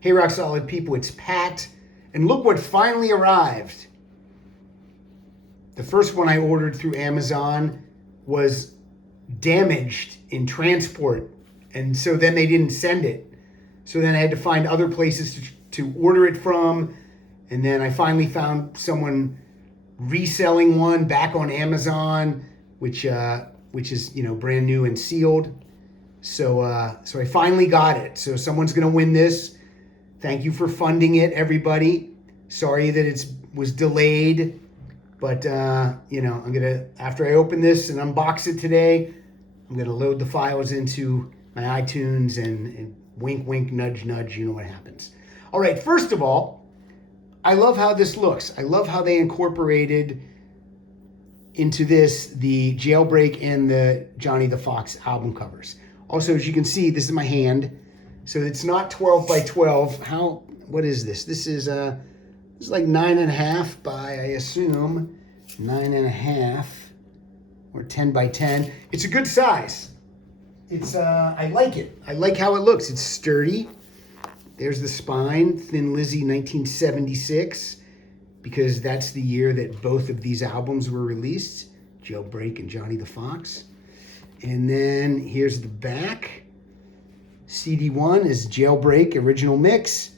Hey, Rock Solid people, it's Pat. And look what finally arrived. The first one I ordered through Amazon was damaged in transport. And so then they didn't send it. So then I had to find other places to order it from. And then I finally found someone reselling one back on Amazon, which is, you know, brand new and sealed. So I finally got it. So someone's gonna win this. Thank you for funding it, everybody. Sorry that it was delayed, but you know, I'm gonna, after I open this and unbox it today, I'm gonna load the files into my iTunes and wink, wink, nudge, nudge. You know what happens. All right. First of all, I love how this looks. I love how they incorporated into this the Jailbreak and the Johnny the Fox album covers. Also, as you can see, this is my hand. So it's not 12 by 12. What is this? This is like 9.5 by, I assume, 9.5 or 10 by 10. It's a good size. I like it. I like how it looks. It's sturdy. There's the spine, Thin Lizzy 1976, because that's the year that both of these albums were released, Jailbreak and Johnny the Fox. And then here's the back. CD1 is Jailbreak original mix.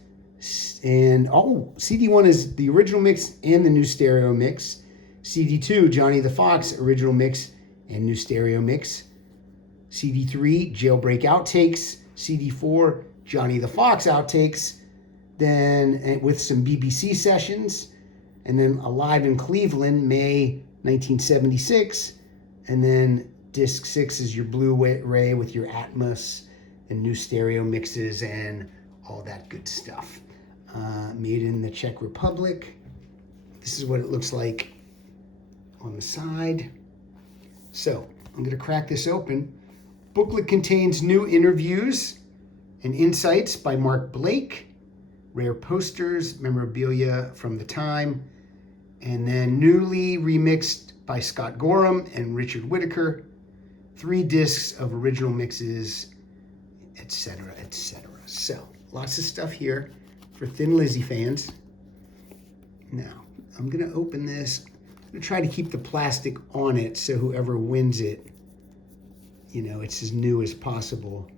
And CD1 is the original mix and the new stereo mix. CD2, Johnny the Fox original mix and new stereo mix. CD3, Jailbreak outtakes. CD4, Johnny the Fox outtakes. Then with some BBC sessions. And then Alive in Cleveland, May 1976. And then disc 6 is your Blu-ray with your Atmos and new stereo mixes and all that good stuff. Made in the Czech Republic. This is what it looks like on the side. So I'm going to crack this open. Booklet contains new interviews and insights by Mark Blake, rare posters, memorabilia from the time, and then newly remixed by Scott Gorham and Richard Whitaker, 3 discs of original mixes, etc., etc. So lots of stuff here for Thin Lizzy fans. Now, I'm going to open this. I'm going to try to keep the plastic on it so whoever wins it, you know, it's as new as possible.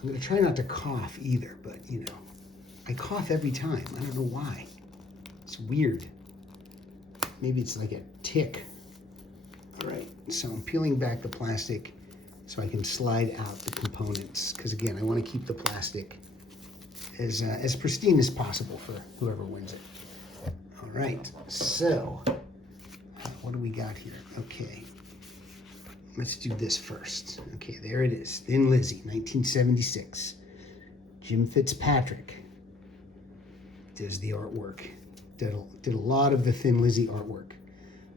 I'm going to try not to cough either, but, you know, I cough every time. I don't know why. It's weird. Maybe it's like a tick. All right, so I'm peeling back the plastic so I can slide out the components. Because, again, I want to keep the plastic as pristine as possible for whoever wins it. All right, so what do we got here? Okay, let's do this first. Okay, there it is. Thin Lizzy, 1976. Jim Fitzpatrick does the artwork. Did a lot of the Thin Lizzy artwork.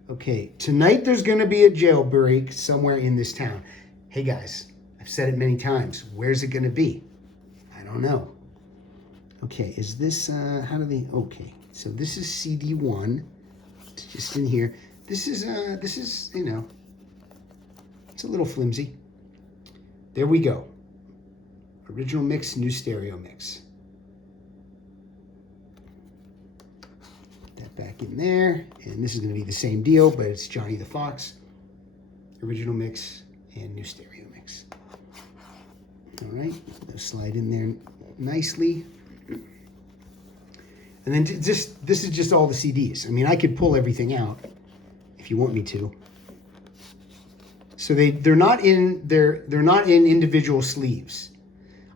Okay, tonight there's going to be a jailbreak somewhere in this town. Hey guys, I've said it many times. Where's it going to be? I don't know. Okay, is this, okay. So this is CD1. It's just in here. This is, you know, it's a little flimsy. There we go. Original mix, new stereo mix. Put that back in there. And this is going to be the same deal, but it's Johnny the Fox. Original mix and new stereo mix. All right, they'll slide in there nicely. And then this is just all the CDs. I mean, I could pull everything out if you want me to. So they're not in individual sleeves.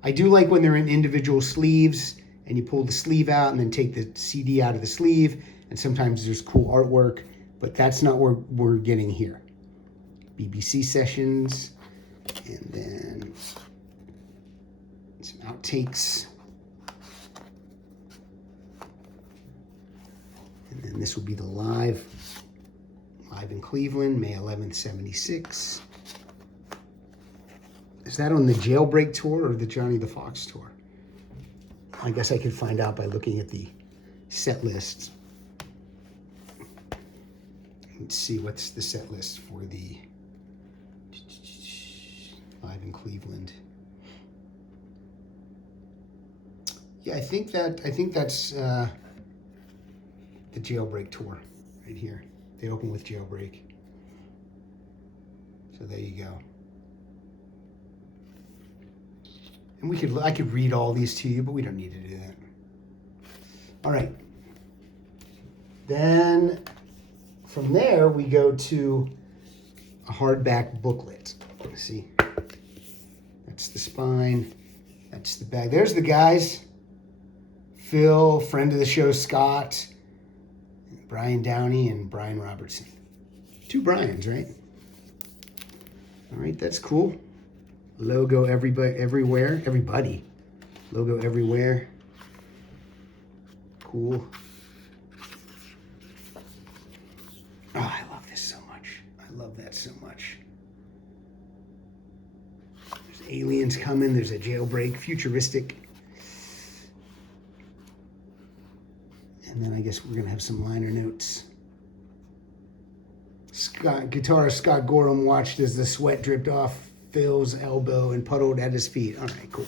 I do like when they're in individual sleeves and you pull the sleeve out and then take the CD out of the sleeve. And sometimes there's cool artwork, but that's not what we're getting here. BBC sessions, and then some outtakes. And then this will be the live in Cleveland, May 11th, 76. Is that on the Jailbreak tour or the Johnny the Fox tour? I guess I could find out by looking at the set list. Let's see, what's the set list for the live in Cleveland. Yeah, I think that's the Jailbreak tour right here. They open with Jailbreak. So there you go. And I could read all these to you, but we don't need to do that. All right. Then from there we go to a hardback booklet. Let's see. That's the spine. That's the back. There's the guys. Phil, friend of the show, Scott, Brian Downey, and Brian Robertson. 2 Brians, right? All right, that's cool. Logo everywhere. Logo everywhere. Cool. Oh, I love this so much. I love that so much. There's aliens coming. There's a Jailbreak, futuristic. And then I guess we're going to have some liner notes. Guitarist Scott Gorham watched as the sweat dripped off Phil's elbow and puddled at his feet. All right, cool.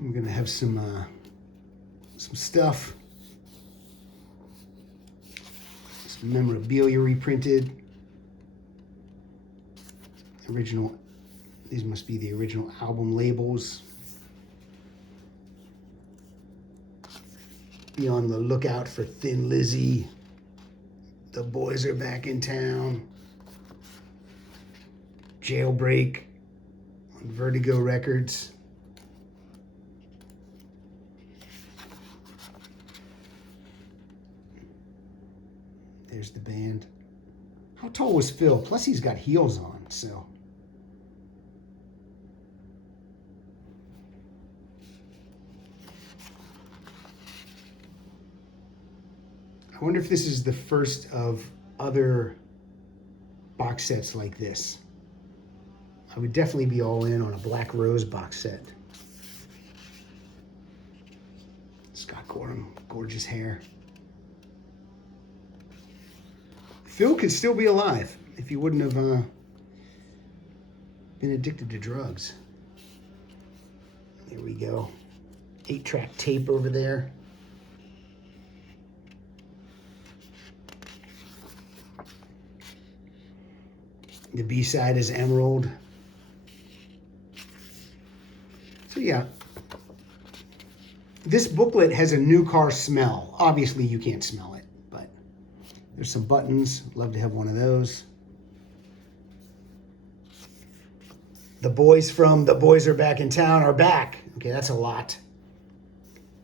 We're going to have some stuff. Some memorabilia reprinted. These must be the original album labels. Be on the lookout for Thin Lizzy. The Boys Are Back in Town. Jailbreak on Vertigo Records. There's the band. How tall was Phil? Plus he's got heels on, so. I wonder if this is the first of other box sets like this. I would definitely be all in on a Black Rose box set. Scott Gorham, gorgeous hair. Phil could still be alive if he wouldn't have been addicted to drugs. There we go. 8-track tape over there. The B-side is Emerald. So yeah, this booklet has a new car smell. Obviously you can't smell it, but there's some buttons. Love to have one of those. The boys from The Boys Are Back in Town are back. Okay, that's a lot.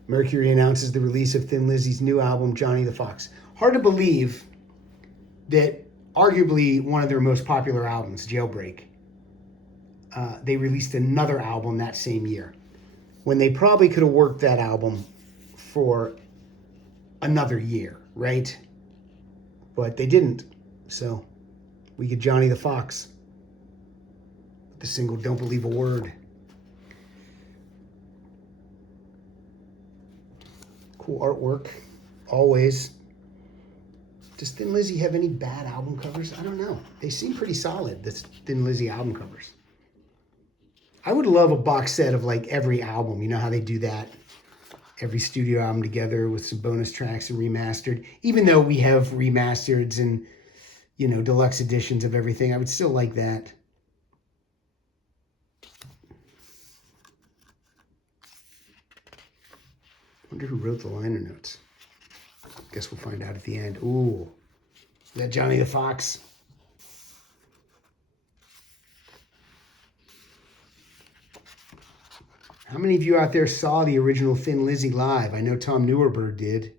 Mercury announces the release of Thin Lizzy's new album, Johnny the Fox. Hard to believe that arguably one of their most popular albums, Jailbreak, they released another album that same year, when they probably could have worked that album for another year, right? But they didn't. So we get Johnny the Fox. The single Don't Believe a Word. Cool artwork, always. Does Thin Lizzy have any bad album covers? I don't know. They seem pretty solid, the Thin Lizzy album covers. I would love a box set of like every album. You know how they do that? Every studio album together with some bonus tracks and remastered. Even though we have remasters and, you know, deluxe editions of everything, I would still like that. Wonder who wrote the liner notes. Guess we'll find out at the end. Ooh, is that Johnny the Fox? How many of you out there saw the original Thin Lizzy live? I know Tom Newerbird did.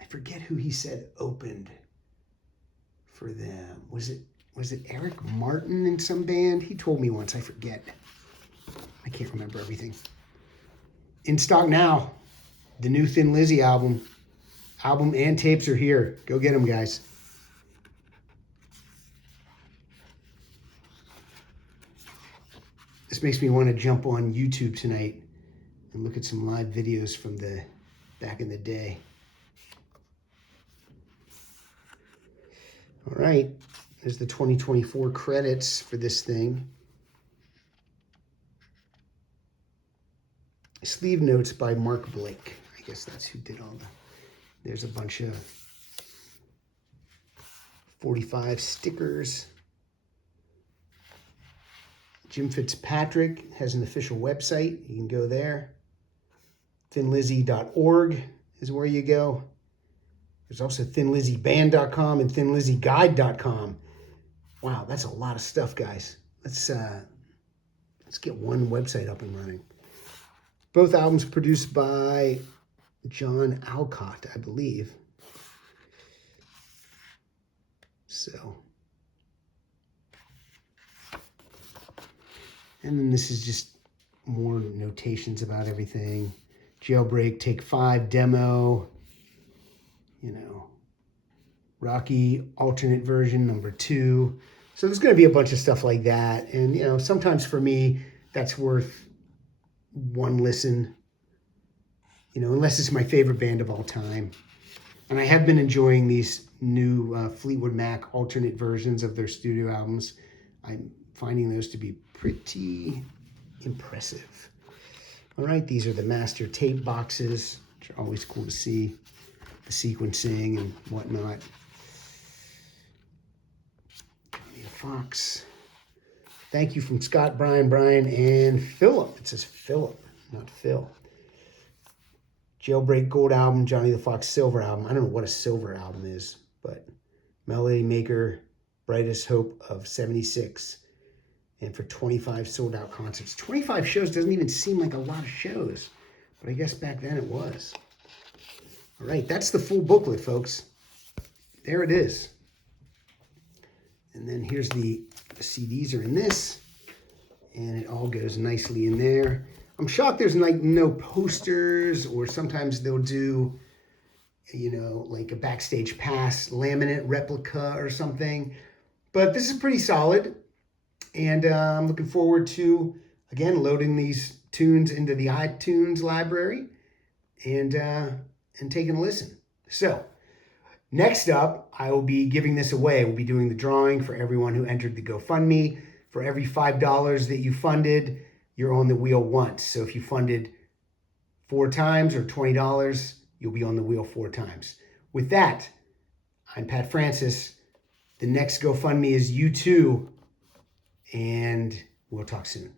I forget who he said opened for them. Was it Eric Martin in some band? He told me once, I forget. I can't remember everything. In stock now, the new Thin Lizzy album. Album and tapes are here. Go get them, guys. This makes me want to jump on YouTube tonight and look at some live videos from the back in the day. All right, there's the 2024 credits for this thing. Sleeve notes by Mark Blake. I guess that's who did all the... There's a bunch of 45 stickers. Jim Fitzpatrick has an official website. You can go there. thinlizzy.org is where you go. There's also thinlizzyband.com and thinlizzyguide.com. Wow, that's a lot of stuff, guys. Let's get one website up and running. Both albums produced by John Alcott, I believe. So, and then this is just more notations about everything. Jailbreak, Take 5, demo, you know, Rocky alternate version number 2. So there's going to be a bunch of stuff like that. And, you know, sometimes for me, that's worth one listen, you know, unless it's my favorite band of all time. And I have been enjoying these new Fleetwood Mac alternate versions of their studio albums. I'm finding those to be pretty impressive. All right, these are the master tape boxes, which are always cool to see, the sequencing and whatnot. Fox. Thank you from Scott, Brian, and Philip. It says Philip, not Phil. Jailbreak Gold album, Johnny the Fox Silver album. I don't know what a silver album is, but Melody Maker, Brightest Hope of 76. And for 25 sold out concerts. 25 shows doesn't even seem like a lot of shows, but I guess back then it was. All right, that's the full booklet, folks. There it is. And then here's the CDs are in this, and it all goes nicely in there. I'm shocked there's like no posters, or sometimes they'll do, you know, like a backstage pass laminate replica or something. But this is pretty solid, and I'm looking forward to, again, loading these tunes into the iTunes library and taking a listen. So, next up, I will be giving this away. We'll be doing the drawing for everyone who entered the GoFundMe. For every $5 that you funded, you're on the wheel once. So if you funded 4 times or $20, you'll be on the wheel 4 times. With that, I'm Pat Francis. The next GoFundMe is U2, and we'll talk soon.